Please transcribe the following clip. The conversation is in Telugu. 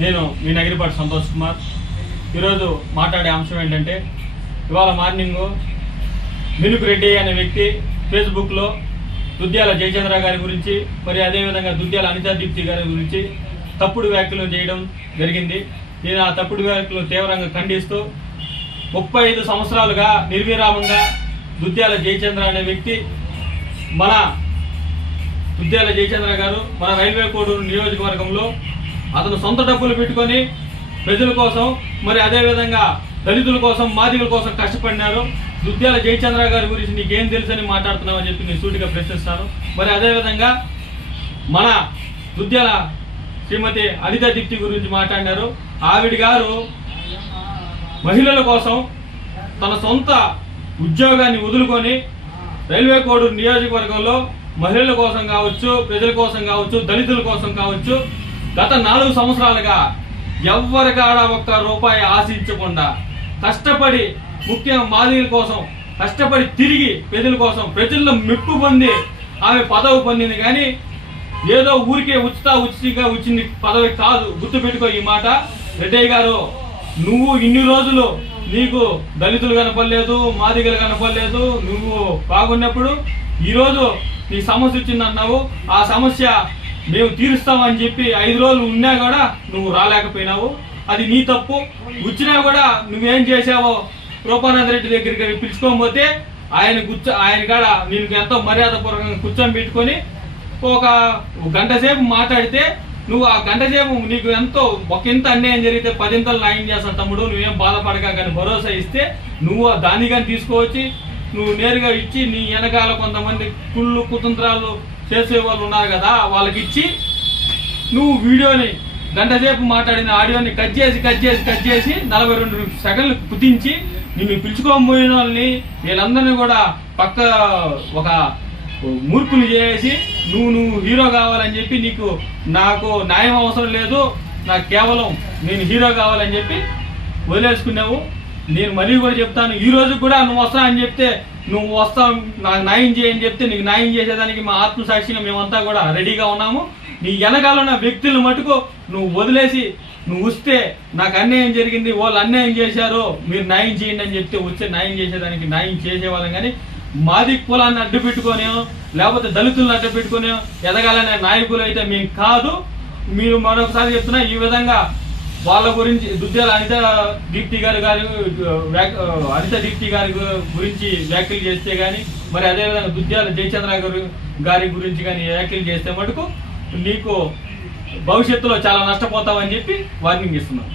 నేను మీ నగిరిపాటి సంతోష్ కుమార్. ఈరోజు మాట్లాడే అంశం ఏంటంటే ఇవాళ మార్నింగ్ మినుకు రెడ్డి అనే వ్యక్తి ఫేస్బుక్లో దుద్యాల జయచంద్ర గారి గురించి మరి అదేవిధంగా దుద్యాల అనితా దీప్తి గారి గురించి తప్పుడు వ్యాఖ్యలు చేయడం జరిగింది. నేను ఆ తప్పుడు వ్యాఖ్యలు తీవ్రంగా ఖండిస్తూ ముప్పై ఐదు సంవత్సరాలుగా నిర్విరామంగా దుద్యాల జయచంద్ర అనే వ్యక్తి మన దుద్యాల జయచంద్ర గారు మన రైల్వే కోడూరు నియోజకవర్గంలో అతను సొంత డబ్బులు పెట్టుకొని ప్రజల కోసం మరి అదేవిధంగా దళితుల కోసం మాదిగల కోసం కష్టపడినారు దుద్యాల జయచంద్ర గారి గురించి నీకేం తెలుసని మాట్లాడుతున్నావు అని చెప్పి నేను సూటిగా ప్రశ్నిస్తాను. మరి అదేవిధంగా మన దుద్యాల శ్రీమతి అనిత దీప్తి గురించి మాట్లాడినారు. ఆవిడ గారు మహిళల కోసం తన సొంత ఉద్యోగాన్ని వదులుకొని రైల్వే కోడూరు నియోజకవర్గంలో మహిళల కోసం కావచ్చు ప్రజల కోసం కావచ్చు దళితుల కోసం కావచ్చు గత నాలుగు సంవత్సరాలుగా ఎవ్వరికాడ ఒక్క రూపాయి ఆశించకుండా కష్టపడి ముఖ్యంగా మాదిగల కోసం కష్టపడి తిరిగి ప్రజల కోసం ప్రజల్లో మెప్పు పొంది ఆమె పదవి పొందింది కానీ ఏదో ఊరికే ఉచిత ఉచితంగా వచ్చింది పదవి కాదు. గుర్తుపెట్టుకో ఈ మాట. రెడ్డయ్య గారు నువ్వు ఇన్ని రోజులు నీకు దళితులు కనపడలేదు మాదిగలు కనపడలేదు నువ్వు బాగున్నప్పుడు ఈరోజు నీ సమస్య వచ్చిందన్నావు. ఆ సమస్య మేము తీరుస్తామని చెప్పి ఐదు రోజులు ఉన్నా కూడా నువ్వు రాలేకపోయినావు. అది నీ తప్పు. వచ్చినా కూడా నువ్వేం చేసావో రూపానంద రెడ్డి దగ్గరికి పిలుచుకోకపోతే ఆయన కూర్చో ఆయన కాడ నేను ఎంతో మర్యాదపూర్వకంగా కూర్చొని పెట్టుకొని ఒక గంట సేపు మాట్లాడితే నువ్వు ఆ గంట సేపు నీకు ఎంతో ఒకంత అన్యాయం జరిగితే పదింతలు న్యాయం చేస్తాను తమ్ముడు? నువ్వేం బాధపడక కానీ భరోసా ఇస్తే నువ్వు దాన్ని కానీ తీసుకోవచ్చి నువ్వు నేరుగా ఇచ్చి నీ వెనకాల కొంతమంది కుళ్ళు కుతంత్రాలు చేసే వాళ్ళు ఉన్నారు కదా వాళ్ళకి ఇచ్చి నువ్వు వీడియోని గంట సేపు మాట్లాడిన ఆడియోని కట్ చేసి కట్ చేసి కట్ చేసి నలభై రెండు సెకండ్లు కుదించి నిన్ను పిలుచుకోబోయిన వాళ్ళని వీళ్ళందరినీ కూడా పక్క ఒక మూర్ఖులు చేసి నువ్వు నువ్వు హీరో కావాలని చెప్పి నీకు నాకు న్యాయం అవసరం లేదు నాకు కేవలం నేను హీరో కావాలని చెప్పి వదిలేసుకున్నావు. నేను మరీ కూడా చెప్తాను ఈ రోజు కూడా నువ్వు వస్తా అని చెప్తే నువ్వు వస్తావు నాకు న్యాయం చేయని చెప్తే నీకు న్యాయం చేసేదానికి మా ఆత్మసాక్షిగా మేమంతా కూడా రెడీగా ఉన్నాము. నీ వెనకాల ఉన్న వ్యక్తులను మటుకు నువ్వు వదిలేసి నువ్వు వస్తే నాకు అన్యాయం జరిగింది వాళ్ళు అన్యాయం చేశారు మీరు న్యాయం చేయండి అని చెప్తే వచ్చే న్యాయం చేసేదానికి న్యాయం చేసేవాళ్ళం కానీ మాది కులాన్ని అడ్డు పెట్టుకొని లేకపోతే దళితులను అడ్డు పెట్టుకొని ఎదగాలనే నాయకులు అయితే మేము కాదు. మీరు మరొకసారి చెప్తున్నా ఈ విధంగా వాళ్ళ గురించి దుద్దాల అనిత దీప్తి గారు గారు వ్యాక్- అనిత దీప్తి గారి గురించి వ్యాఖ్యలు చేస్తే కానీ మరి అదేవిధంగా దుద్యాల జయచంద్ర గారు గారి గురించి కానీ వ్యాఖ్యలు చేస్తే మటుకు నీకు భవిష్యత్తులో చాలా నష్టపోతావని చెప్పి వార్నింగ్ ఇస్తున్నాను